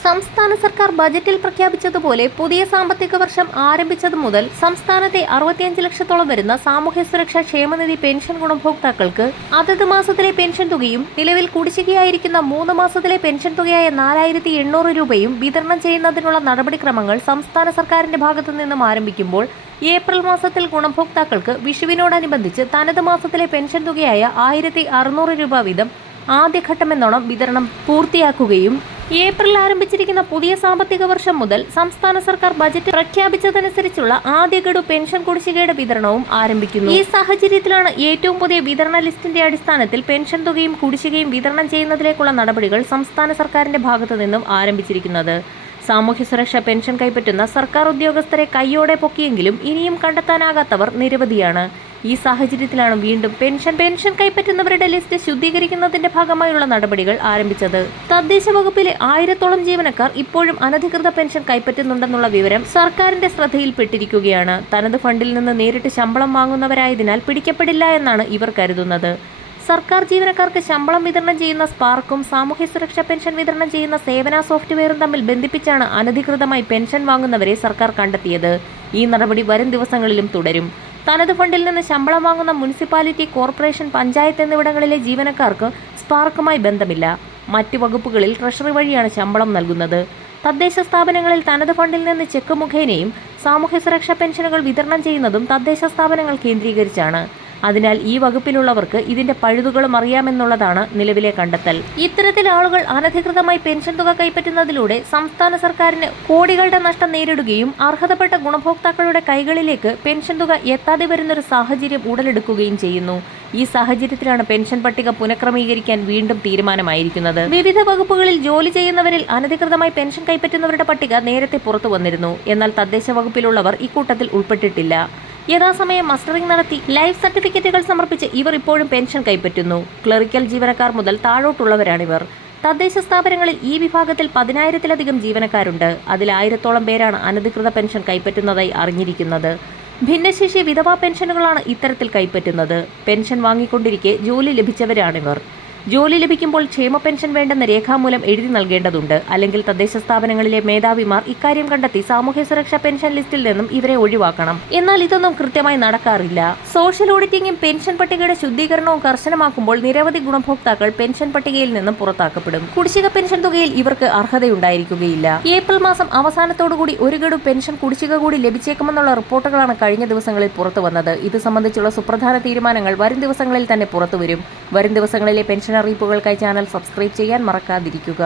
സംസ്ഥാന സർക്കാർ ബജറ്റിൽ പ്രഖ്യാപിച്ചതുപോലെ പുതിയ സാമ്പത്തിക വർഷം ആരംഭിച്ചതു മുതൽ സംസ്ഥാനത്തെ അറുപത്തിയഞ്ച് ലക്ഷത്തോളം വരുന്ന സാമൂഹ്യ സുരക്ഷാ ക്ഷേമനിധി പെൻഷൻ ഗുണഭോക്താക്കൾക്ക് അതത് മാസത്തിലെ പെൻഷൻ തുകയും നിലവിൽ കുടിശ്ശികയായിരിക്കുന്ന മൂന്ന് മാസത്തിലെ പെൻഷൻ തുകയായ നാലായിരത്തി എണ്ണൂറ് രൂപയും വിതരണം ചെയ്യുന്നതിനുള്ള നടപടിക്രമങ്ങൾ സംസ്ഥാന സർക്കാരിന്റെ ഭാഗത്തു നിന്നും ആരംഭിക്കുമ്പോൾ ഏപ്രിൽ മാസത്തിൽ ഗുണഭോക്താക്കൾക്ക് വിഷുവിനോടനുബന്ധിച്ച് തനത് മാസത്തിലെ പെൻഷൻ തുകയായ ആയിരത്തി അറുന്നൂറ് രൂപ വീതം ആദ്യഘട്ടമെന്നോണം വിതരണം പൂർത്തിയാക്കുകയും ഏപ്രിൽ ആരംഭിച്ചിരിക്കുന്ന പുതിയ സാമ്പത്തിക വർഷം മുതൽ സംസ്ഥാന സർക്കാർ ബജറ്റ് പ്രഖ്യാപിച്ചതനുസരിച്ചുള്ള ആദ്യ ഗഡു പെൻഷൻ കുടിശ്ശികയുടെ വിതരണവും ആരംഭിക്കുന്നു. ഈ സാഹചര്യത്തിലാണ് ഏറ്റവും പുതിയ വിതരണ ലിസ്റ്റിന്റെ അടിസ്ഥാനത്തിൽ പെൻഷൻ തുകയും കുടിശ്ശികയും വിതരണം ചെയ്യുന്നതിലേക്കുള്ള നടപടികൾ സംസ്ഥാന സർക്കാരിന്റെ ഭാഗത്തു നിന്നും ആരംഭിച്ചിരിക്കുന്നത്. സാമൂഹ്യ സുരക്ഷാ പെൻഷൻ കൈപ്പറ്റുന്ന സർക്കാർ ഉദ്യോഗസ്ഥരെ കൈയോടെ പൊക്കിയെങ്കിലും ഇനിയും കണ്ടെത്താനാകാത്തവർ നിരവധിയാണ്. ഈ സാഹചര്യത്തിലാണ് വീണ്ടും പെൻഷൻ പെൻഷൻ കൈപ്പറ്റുന്നവരുടെ ലിസ്റ്റ് ശുദ്ധീകരിക്കുന്നതിന്റെ ഭാഗമായുള്ള നടപടികൾ ആരംഭിച്ചത്. തദ്ദേശ വകുപ്പിലെ ആയിരത്തോളം ജീവനക്കാർ ഇപ്പോഴും അനധികൃത പെൻഷൻ കൈപ്പറ്റുന്നുണ്ടെന്നുള്ള വിവരം സർക്കാരിന്റെ ശ്രദ്ധയിൽപ്പെട്ടിരിക്കുകയാണ്. തനത് ഫണ്ടിൽ നിന്ന് നേരിട്ട് ശമ്പളം വാങ്ങുന്നവരായതിനാൽ പിടിക്കപ്പെടില്ല എന്നാണ് ഇവർ കരുതുന്നത്. സർക്കാർ ജീവനക്കാർക്ക് ശമ്പളം വിതരണം ചെയ്യുന്ന സ്പാർക്കും സാമൂഹ്യ സുരക്ഷാ പെൻഷൻ വിതരണം ചെയ്യുന്ന സേവന സോഫ്റ്റ്വെയറും തമ്മിൽ ബന്ധിപ്പിച്ചാണ് അനധികൃതമായി പെൻഷൻ വാങ്ങുന്നവരെ സർക്കാർ കണ്ടെത്തിയത്. ഈ നടപടി വരും ദിവസങ്ങളിലും തുടരും. തനത് ഫണ്ടിൽ നിന്ന് ശമ്പളം വാങ്ങുന്ന മുനിസിപ്പാലിറ്റി കോർപ്പറേഷൻ പഞ്ചായത്ത് എന്നിവിടങ്ങളിലെ ജീവനക്കാർക്ക് സ്പാർക്കുമായി ബന്ധമില്ല. മറ്റ് വകുപ്പുകളിൽ ട്രഷറി വഴിയാണ് ശമ്പളം നൽകുന്നത്. തദ്ദേശ സ്ഥാപനങ്ങളിൽ തനത് ഫണ്ടിൽ നിന്ന് ചെക്ക് മുഖേനയും സാമൂഹ്യ സുരക്ഷാ പെൻഷനുകൾ വിതരണം ചെയ്യുന്നതും തദ്ദേശ സ്ഥാപനങ്ങൾ കേന്ദ്രീകരിച്ചാണ്. അതിനാൽ ഈ വകുപ്പിലുള്ളവർക്ക് ഇതിന്റെ പഴുതുകളും അറിയാമെന്നുള്ളതാണ് നിലവിലെ കണ്ടെത്തൽ. ഇത്തരത്തിൽ ആളുകൾ അനധികൃതമായി പെൻഷൻ തുക കൈപ്പറ്റുന്നതിലൂടെ സംസ്ഥാന സർക്കാരിന് കോടികളുടെ നഷ്ടം നേരിടുകയും അർഹതപ്പെട്ട ഗുണഭോക്താക്കളുടെ കൈകളിലേക്ക് പെൻഷൻ തുക എത്താതെ വരുന്നൊരു സാഹചര്യം ഉടലെടുക്കുകയും ചെയ്യുന്നു. ഈ സാഹചര്യത്തിലാണ് പെൻഷൻ പട്ടിക പുനഃക്രമീകരിക്കാൻ വീണ്ടും തീരുമാനമായിരിക്കുന്നത്. വിവിധ വകുപ്പുകളിൽ ജോലി ചെയ്യുന്നവരിൽ അനധികൃതമായി പെൻഷൻ കൈപ്പറ്റുന്നവരുടെ പട്ടിക നേരത്തെ പുറത്തു വന്നിരുന്നു. എന്നാൽ തദ്ദേശ വകുപ്പിലുള്ളവർ ഇക്കൂട്ടത്തിൽ ഉൾപ്പെട്ടിട്ടില്ല. യഥാസമയം മസ്റ്ററിംഗ് നടത്തി ലൈഫ് സർട്ടിഫിക്കറ്റുകൾ സമർപ്പിച്ച് ഇവർ ഇപ്പോഴും പെൻഷൻ കൈപ്പറ്റുന്നു. ക്ലറിക്കൽ ജീവനക്കാർ മുതൽ താഴോട്ടുള്ളവരാണിവർ തദ്ദേശ സ്ഥാപനങ്ങളിൽ ഈ വിഭാഗത്തിൽ പതിനായിരത്തിലധികം ജീവനക്കാരുണ്ട്. അതിൽ ആയിരത്തോളം പേരാണ് അനധികൃത പെൻഷൻ കൈപ്പറ്റുന്നതായി അറിഞ്ഞിരിക്കുന്നത്. ഭിന്നശേഷി വിധവാ പെൻഷനുകളാണ് ഇത്തരത്തിൽ കൈപ്പറ്റുന്നത്. പെൻഷൻ വാങ്ങിക്കൊണ്ടിരിക്കെ ജോലി ലഭിച്ചവരാണിവർ. ജോലി ലഭിക്കുമ്പോൾ ക്ഷേമ പെൻഷൻ വേണ്ടെന്ന രേഖാമൂലം എഴുതി നൽകേണ്ടതുണ്ട്. അല്ലെങ്കിൽ തദ്ദേശ സ്ഥാപനങ്ങളിലെ മേധാവിമാർ ഇക്കാര്യം കണ്ടെത്തി സാമൂഹ്യ സുരക്ഷാ പെൻഷൻ ലിസ്റ്റിൽ നിന്നും ഇവരെ ഒഴിവാക്കണം. എന്നാൽ ഇതൊന്നും കൃത്യമായി നടക്കാറില്ല. സോഷ്യൽ ഓഡിറ്റിംഗും പെൻഷൻ പട്ടികയുടെ ശുദ്ധീകരണവും കർശനമാക്കുമ്പോൾ നിരവധി ഗുണഭോക്താക്കൾ പെൻഷൻ പട്ടികയിൽ നിന്നും പുറത്താക്കപ്പെടും. കുടിശ്ശിക പെൻഷൻ തുകയിൽ ഇവർക്ക് അർഹതയുണ്ടായിരിക്കുകയില്ല. ഏപ്രിൽ മാസം അവസാനത്തോടുകൂടി ഒരു ഗഡു പെൻഷൻ കുടിശ്ശിക കൂടി ലഭിച്ചേക്കുമെന്നുള്ള റിപ്പോർട്ടുകളാണ് കഴിഞ്ഞ ദിവസങ്ങളിൽ പുറത്തു വന്നത് ഇത് സംബന്ധിച്ചുള്ള സുപ്രധാന തീരുമാനങ്ങൾ വരും ദിവസങ്ങളിൽ തന്നെ പുറത്തുവരും. വരും ദിവസങ്ങളിലെ പെൻഷൻ അറിയിപ്പുകൾക്കായി ചാനൽ സബ്സ്ക്രൈബ് ചെയ്യാൻ മറക്കാതിരിക്കുക